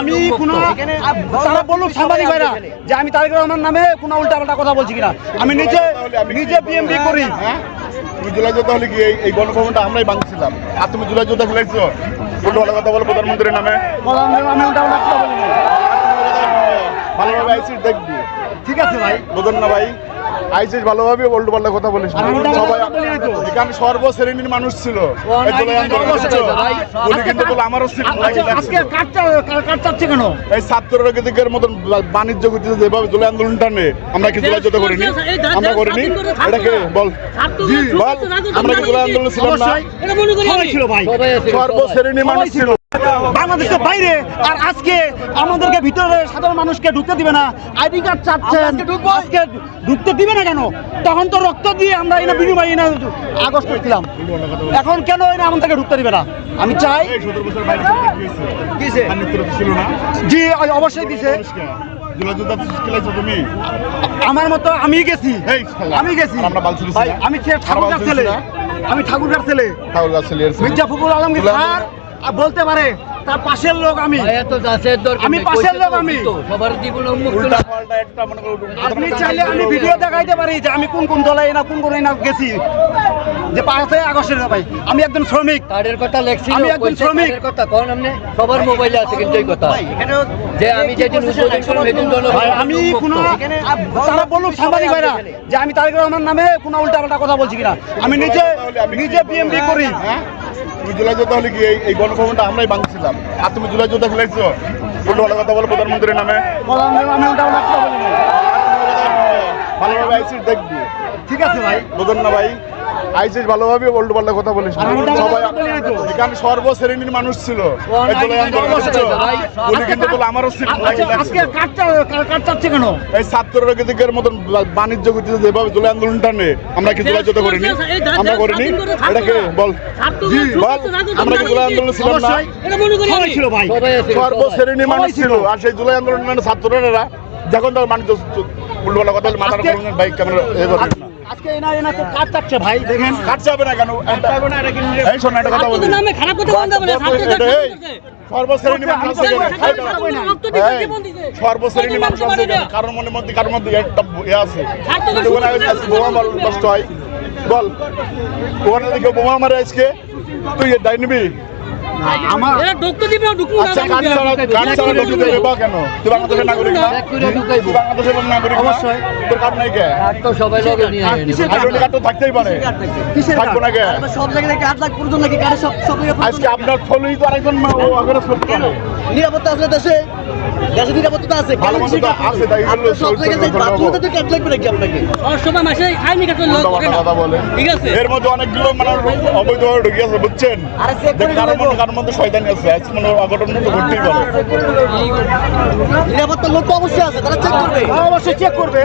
আমি কোনো তারা বলুক সাংবাদিক ভাইরা যে আমি তারেক রহমান নামে কোনো উল্টাপাল্টা কথা বলছি কিনা। আমি নিজে বিএমপি করি। তুমি জুলাই যোদ্ধা হলে কি এই গণভবনটা আমরাই ভাঙছিলাম, আর তুমি জুলাই যোদ্ধা খেলাইছো উল্টোপাল্টা কথা বলো প্রধানমন্ত্রীর নামে। আমি উল্টাপাল্টা কথা বলি না। ভালোভাবে আইসিস দেখবি, ঠিক আছে ভাই, বোঝেন না ভাই? আইসিস ভালোভাবে উল্টো পাল্টা কথা বলিস না। সবাই এখানে সর্বশ্রেণীর মানুষ ছিল, আমারও ছিল। এই ছাত্রদের মতন বাণিজ্য করতেছে যেভাবে জুলাই আন্দোলনটা নেই, আমরা কি জুলাই যোদ্ধা করিনি? আমরা করিনি? এটাকে বল, বল আমরা কি জুলাই আন্দোলন ছিলাম না? সর্বশ্রেণীর মানুষ ছিল বাংলাদেশের বাইরে, আর আজকে আমাদেরকে ভিতরে সাধারণ মানুষকে ঢুকতে দিবে না। আইডি কার্ড চাচ্ছেন, আজকে ঢুকতে দিবে না কেন? তখন তো রক্ত দিয়ে আমরা এনে বিনিময় এনে আগস্ট করছিলাম, এখন কেন এনে আমাদেরকে ঢুকতে দিবে না? আমি চাই ছিল না। জি অবশ্যই দিছে। তুমি আমার মতো আমি গেছি, আমি ঠাকুরগার ছেলে, মির্জা ফখরুল আলমগীর স্যার বলতে পারে তার পাশের লোক আমি, পাশের লোক আমি। আপনি চাইলে আমি ভিডিও দেখাইতে পারি যে আমি কোন কোন দলে না কোন কোন গেছি, যে 5 আগস্টের ভাই আমি একজন শ্রমিক। কার্ডের কথা লেখছি, আমি একজন শ্রমিক। কথা কোন আপনি সবার মোবাইলে আছে কিন্তু এই কথা যে আমি যেদিন আমি কোনো তারা বলুক সাংবাদিক ভাইরা যে আমি তারেক রহমান নামে কোনো উল্টাপাল্টা কথা বলছি কিনা। আমি নিজে বিএমপি করি। তুমি জুলাই যোদ্ধা হলে কি এই গণভবনটা আমরাই ভাঙছিলাম, আর তুমি জুলাই যোদ্ধা খেলাইছো উল্টোপাল্টা কথা বলো প্রধানমন্ত্রীর নামে। আমি উল্টাপাল্টা কথা বলি না। ভালোভাবে আইসিস দেখবি, ঠিক আছে ভাই, বোঝেন না ভাই? আইসিস ভালোভাবে উল্টোপাল্টা কথা বলিস না। সবাই এখানে সর্বশ্রেণীর মানুষ ছিল, আমারও ছিল। এই ছাত্রদের মতন বাণিজ্য করতেছে যেভাবে জুলাই আন্দোলনটা নেই, আমরা কি জুলাই যোদ্ধা করিনি? আমরা করিনি? এটাকে বল, বল আমরা কি জুলাই আন্দোলন ছিলাম না? সর্বশ্রেণীর মানুষ ছিল, আর সেই জুলাই আন্দোলনের ছাত্ররা যখন তার বাণিজ্য উল্টোপাল্টা কথা মাথার বাইক ক্যামেরা আজকে কাট চাচ্ছে ভাই, দেখেন কাট যাবে না কেন? এই শোন একটা কথা বলি, সর্বশ্রেণীর মানুষ আছে, সর্বশ্রেণীর মানুষ আছে, কারোর মনের মধ্যে কারোর মধ্যে একটা আছে বোমা নষ্ট হয়। বল ওখানে দেখে বোমা মারে আজকে তুই দায় নিবি? বাংলাদেশের নাগরিক না? বাংলাদেশের নাগরিক অবশ্যই। তোর কার্ড নাই কে? থাকতেই পারে, থাকবো না কে? আজকে আপনার ফলেই তো আরেকজন নিরাপত্তা আছে দেশে, দেশে নিরাপত্তা আছে, এর মধ্যে অনেকগুলো মানে অবৈধ ঢুকে আছে, বুঝছেন? কারোর মধ্যে শয়তানি আছে, কোনো অঘটন তো ঘটতেই পারে। নিরাপত্তার লোক অবশ্যই আছে, তারা চেক করবে, অবশ্যই চেক করবে।